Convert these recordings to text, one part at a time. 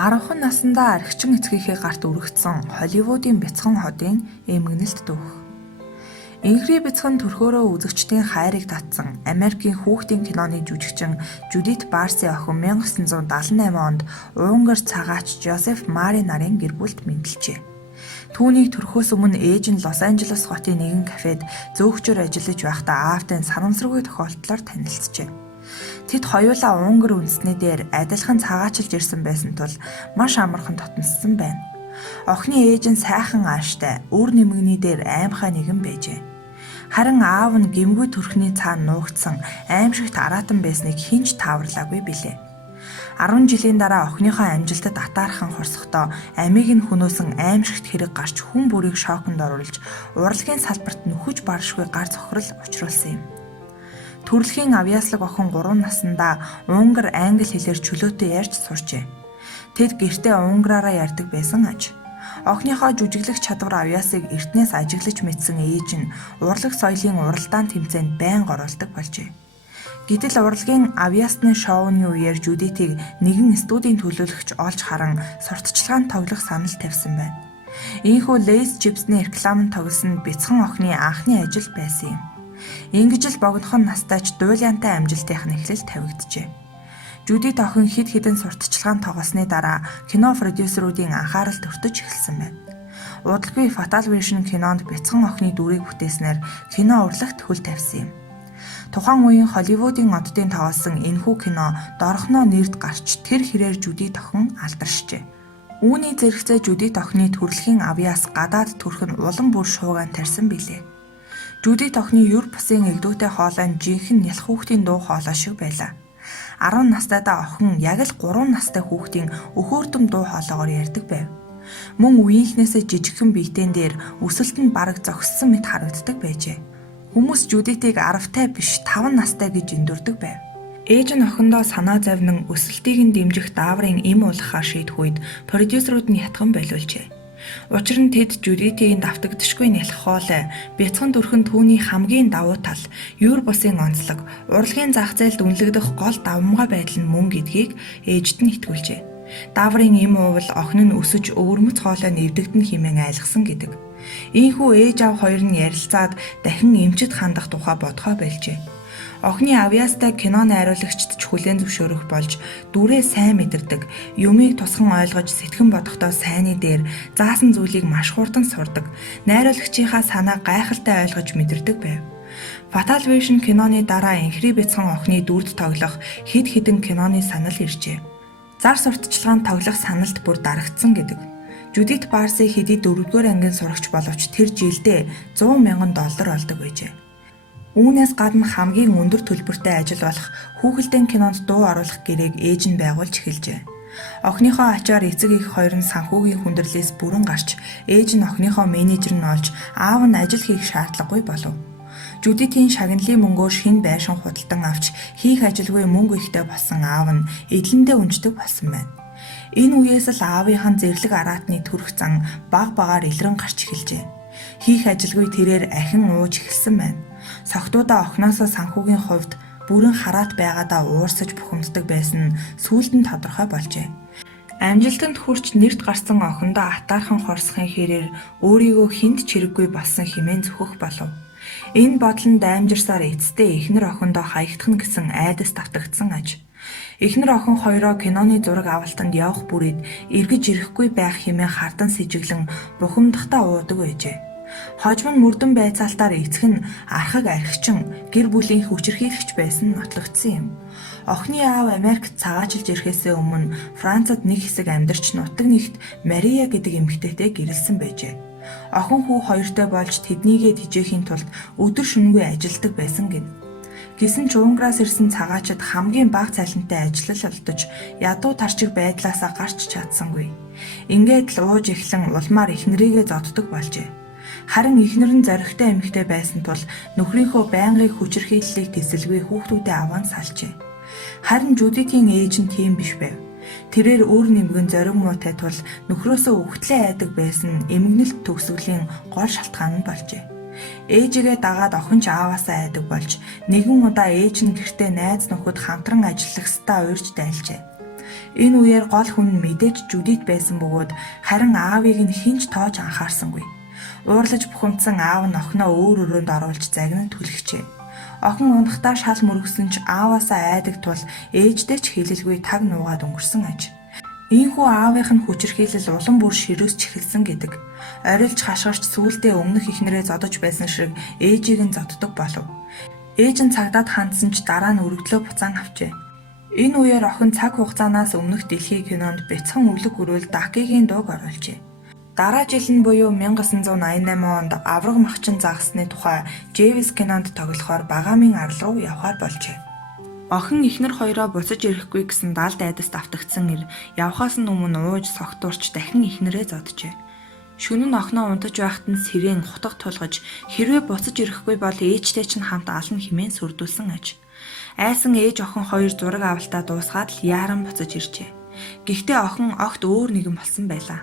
10 наснда архичин эцгийнхээ гарт өргөцсөн Холливуудын бяцхан хотын эмгэнэлт дүүх. Инхри бяцхан төрхөөрөө үзэгчдийн хайрыг татсан Америкийн хүүхдийн киноны жүжигчин Жюдит Барси охин 1978 онд Унгар цагаач Жозеф Мари нарын гэр бүлд мэндэлжээ. Түүнийг төрхөөс өмнө ээж нь Лос Анжелес хотын нэгэн кафед зөөгчөөр ажиллаж байхдаа аавтай санамсаргүй тохиолдлоор танилцжээ. Тэд хоёулаа Унгар үндэсний дээр адилхан цагаачилж ирсэн байсан тул маш амархан дотноссон байна. Охины ээж нь сайхан ааштай, үр нэмэгний дээр аймхай нэгэн байжээ. Харин аав нь гэмгүй төрхний цаана нуугдсан аимшигт араатан байсныг хинч тааварлаагүй билээ. 10 жилийн дараа охиныхоо амжилтад атаархан хорсохдоо амийг нь хөнөөсөн аимшигт хэрэг гарч хүн бүрийг шоконд оруулж урлагийн салбарт нөхөж баршгүй гар цохрол учруулсан юм. Төрөлхийн авьяаслаг охин 3 наснда Унгар англи хэлээр чөлөөтэй ярьж сурчээ. Тэд гэртээ унгараараа ярьдаг байсан аж. Охиныхоо жүжиглэх чадвар авьяасыг эртнээс ажиглаж мэдсэн ээж нь урлаг соёлын уралдаан тэмцээнд байнга оролдог болжээ. Гэтэл урлагийн авьяасны шоуны үеэр Жюдитийг нэгэн студийн төлөөлөгч олж харан сурталчилгаанд тоглох санал тавьсан байна. Ийхүү Лейс чипсний рекламанд тоглосон бяцхан охины анхны ажил байсан юм. Ингэж л богинохон настайч дуйлянтай амжилтынх нь эхлэл тавигджээ. Жюдит охин хэд хэдэн сурталчилгаанд тоглосны дараа кино продюсеруудын анхаарал төртөж эхэлсэн байна. Удалгүй Fatal Vision кинонд бяцхан охины дүрийг бүтээснээр кино урлагт хөл тавьсан юм. Тухайн үеийн Холливуудын оддын тоглосон энэхүү кино дорхноо нэрд гарч тэр хэрээр Жюдит охин алдаршжээ. Үүний зэрэгцээ Жюдит охины төрөлхийн авьяас гадаад төрх нь улам бүр шуугаан тарьсан билээ. Жюдит охины юр бусын эгдүүтэй хоолой нь жинхэнэ нялх хүүхдийн дуу хоолой шиг байлаа. 10 настайдаа охин яг л 3 настай хүүхдийн өхөөрдөм дуу хоолойгоор ярьдаг байв. Мөн үеийнхнээсээ жижигхэн биетэн дээр өсөлт нь бараг зогссон мэт харагддаг байжээ. Хүмүүс Жюдитийг 10-тай биш 5 настай гэж эндүрдэг байв. Ээж нь охиндоо санаа зовнин өсөлтийг нь дэмжих дааврын эм уулгахаар шийдэх үед продюсерууд нь ятган болиулжээ. Учир нь тэд Жюдитийн давтагдшгүй нялх хоолой, бяцхан дүрхэн түүний хамгийн давуу тал, юр бусын онцлог, урлагийн зах зээлд үнэлэгдэх гол давмгай байдал нь мөн гэдгийг ээжд нь итгүүлжээ. Дааврын эм уувал охин нь өсөж өвөрмөц хоолой нэвдэгдэн хэмээн айлгсан гэдэг. Ийхүү ээж аав хоёр нь ярилцаад дахин эмчит хандах тухай бодхоо болжээ. Охины авьяастай кино найруулагчд ч хүлээн зөвшөөрөх болж дүрээ сайн мэдэрдэг, юмыг тусган ойлгож сэтгэн бодохдоо сайнны дээр заасан зүйлийг маш хурдан сурдаг, найруулагчийнхаа санаа гайхалтай ойлгож мэдэрдэг байв. Fatal Vision киноны дараа инхри бяцхан охины дүрд тоглох хэд хэдэн киноны санал иржээ. Зар сурталчилгаанд тоглох саналд бүр дарагдсан гэдэг. Жюдит Барси хэдий 4-р ангийн сурагч боловч тэр жилдээ $100,000 олдог байжээ. Үүнээс гадна хамгийн өндөр төлбөртэй ажил болох хүүхэлдэйн кинонд дуу оруулах гэрээг ээж нь байгуулж эхэлжээ. Охиныхоо ачаар эцэг эх хоёр нь санхүүгийн хүндрэлээс бүрэн гарч ээж нь охиныхоо менежер нь олж аав нь ажил хийх шаардлагагүй болов. Жюдитийн шагналын мөнгөөр шинэ байшин худалдан авч хийх ажилгүй мөнгө ихтэй болсон аав нь эдлэндээ үнждэг болсон байна. Энэ үеэс л аавынхан зэрлэг араатны төрх зан баг багаар илрэн гарч эхэлжээ. Хийх ажилгүй тэрээр ахин ууж эхэлсэн байна. Согтуудаа охиноосоо санхүүгийн хувьд бүрэн хараат байгаадаа уурсаж бухимддаг байсан нь сүүлд нь тодорхой болжээ. Амжилтанд хүрч нэрт гарсан охиндоо атаархан хорсохын хэрээр өөрийгөө хүнд чирэггүй болсон хэмээн зөвхөх болов. Энэ бодол нь даймжирсаар эцэстээ эхнэр охиндоо хаягдах нь гэсэн айдас давтагдсан аж. Эхнэр охин хоёроо киноны зураг авалтанд явах бүрээд эргэж ирэхгүй байх хэмээн хардан сэжиглэн бухимдахтаа уудаг байжээ. Хожим мөрдөн байцаалтаар эцэг нь архаг архичин гэр бүлийн хүчирхийлэгч байсан нь нотлогдсон юм. Охины аав Америкт цагаачилж ирэхээс өмнө Францад нэг хэсэг амьдарч нутаг нэгт Мария гэдэг эмэгтэйтэй гэрэлсэн байжээ. Охин хүү хоёртой болж тэднийгээ тижээхийн тулд өдөр шөнөгүй ажилдаг байсан гин. Гэсэн ч Унграас ирсэн цагаачид хамгийн бага цалинтай ажиллал олдож ядуу тарчиг байдлаасаа гарч чадсангүй. Ингээд л ууж эхлэн улмаар эхнэрийгээ зоддог болжээ. Харин эхнэр нь зоригтой эмэгтэй байсан тул нөхрийнхөө байнгын хүчирхийллийг тэсэлгүй хүүхдүүдээ аван салжээ. Харин Жюдитийн ээж нь тийм биш байв. Тэрээр өөр нэмгэн зориг муутай тул нөхрөөсөө өгтлээ айдаг байсан эмгэнэлт төгсгөлийн гол шалтгаан нь болжээ. Ээжигээ дагаад охин ч ааваасаа айдаг болж нэгэн удаа ээж нь гэртээ найз нөхөд хамтран ажиллах ёстой уурж дайлжээ. Энэ үеэр гол хүн нь мэдээж Жюдит байсан бөгөөд харин аавыг нь хинч тоож анхаарсангүй. Уурлаж бухимдсан аав нь охиноо өөр өрөөнд оруулж загнан түлхчээ. Охин унахдаа шал мөргсөн ч ааваасаа айдаг тул ээждээ ч хэлэлгүй таг нуугаад өнгөрсөн аж. Ийхүү аавынх нь хүчирхийлэл улам бүр ширүүсч эхэлсэн гэдэг. Орилж хашгирч сүүлдээ өмнөх ихнэрээ зодож байсан шиг ээжийг нь зоддог болов. Ээж нь цагдаад хандсан ч дараа нь өргөдлөө буцаан авчээ. Энэ үеэр охин цаг хугацаанаас өмнөх дэлхийн кинонд бяцхан өвлөг өрөөл Дакигийн дууг оруулжээ. Дараа жил нь буюу 1988 онд авраг махчин загасны тухай Джейвис кинонд тоглохоор багаамын арлуу явхаар болжээ. Охин эхнэр хоёроо буцаж ирэхгүй гэсэн далд айдаст автагдсан ир явхаас нь өмнө ууж согтуурч дахин эхнэрээ зоджээ. Шөнө нь охиноо унтаж байхад нь сэрэн хутга тулгаж хэрвээ буцаж ирэхгүй бол ээжтэй чинь хамт ална хэмээн сүрдүүлсэн аж. Айсан ээж охин хоёр зураг авалтаа дуусгаад л яаран буцаж иржээ. Гэхдээ охин огт өөр нэгэн болсон байлаа.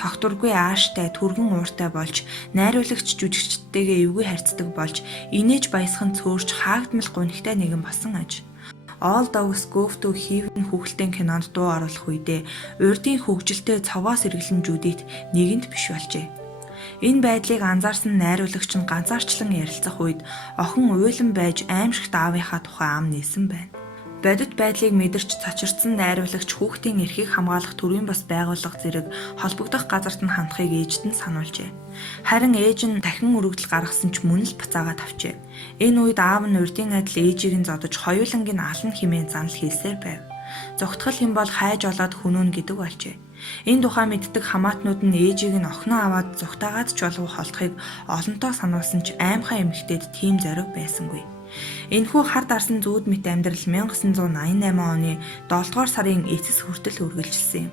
Тогтургүй ааштай, түргэн ууртай болж, найруулагч жүжигчдтэйгээ эвгүй харьцдаг болж, инээж баясхан цөөрч хаагдмал гунигтай нэгэн болсон аж. All Dogs Go to Heaven хүүхэлдэйн кинонд дуу оруулах үедээ урдын хөгжилтэй цаваас эргэлэн Жюдит нэгэнт биш болжээ. Энэ байдлыг анзаарсан найруулагч нь ганцаарчлан ярилцах үед охин уйлан байж аимшигт аавынхаа тухай ам нээсэн байна. Бодит байдлыг мэдэрч цочирдсан найруулагч хүүхдийн эрхийг хамгаалах төрийн бас байгууллага зэрэг холбогдох газарт нь хандахыг ээжд нь сануулжээ. Харин ээж нь дахин өргөдөл гаргасан ч мөн л буцаагаад авчээ. Энэ үед аав нь урдын адил ээжийг нь зодож хоёуланг нь ална хэмээн занал хийсээр байв. Зогтгол хэм бол хайж олоод хөнөөн гэдэг болжээ. Энэ тухай мэддэг хамаатнууд нь ээжийг нь охиноо аваад зүгтаагаад ч болов холдохыг олонтоо сануулсан ч аймхаа эмэгтэйд тийм зориг байсангүй. Энэхүү хар дарсан зүүд мэт амьдрал 1988 оны 7 дугаар сарын эцэс хүртэл үргэлжилсэн юм.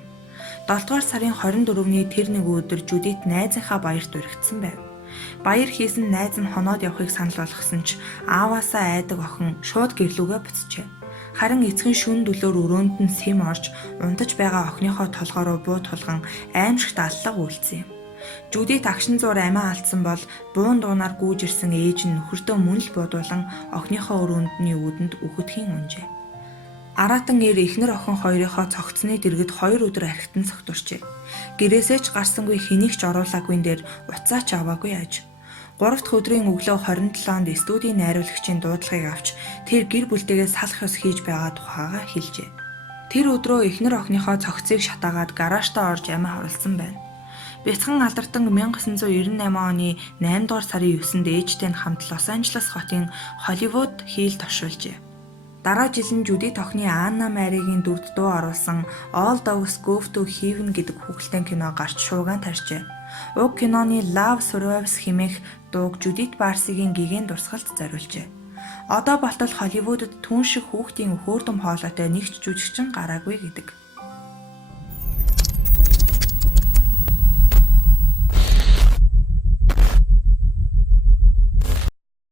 7 дугаар сарын 24-ний тэр нэг өдөр Жюдит найзынхаа баярт уригдсан байв. Баяр хийсэн найз нь хоноод явахыг санал болгосон ч ааваасаа айдаг охин шууд гэрлүүгээ буцжээ. Харин эцгэн шүн дөлөөр өрөөнд нь сэм орж унтаж байгаа охиныхоо толгоороо буу тулган аимшигт аллага үйлдсэн юм. Жюдит агшин зуур амиа алдсан бол буун дуунаар гүйж ирсэн ээж нь нөхөртөө мөн л буудуулан охиныхоо өрөөндний үүдэнд үхэтхийн унжээ. Аратан ир эхнэр охин хоёрынхоо цогцны дэргэд 2 өдөр архитан согтурчээ. Гэрээсээ ч гарсангүй хэнийг ч оруулаагүй дээр уцаа ч аваагүй аж. 3 дахь өдрийн өглөө 27-нд студийн найруулагчийн дуудлагыг авч тэр гэр бүлтэйгээ салах ёс хийж байгаа тухайга хэлжээ. Тэр өдрөө эхнэр охиныхоо цогцыг шатаагаад гараажтаа орж амиа хорлсон байна. Бяцхан алдардан 1998 оны 8 дугаар сарын 9-нд ээжтэй нь хамт Лос Анжелес хотын Холливуд Хилд оршуулжээ. Дараа жил нь Жюдит охины Анна Маригийн дүрд дуу оруулсан All Dogs Go to Heaven гэдэг хүүхэлдэйн кино гарч шуугаан тарьжээ. Уг киноны Love Survives хэмээх дууг Жюдит Барсигийн гигээн дурсгалд зориулжээ. Одоо болтол Холливуудад түүн шиг хүүхдийн өхөөрдөм хоолойтой нэгч жүжигчин гараагүй гэдэг.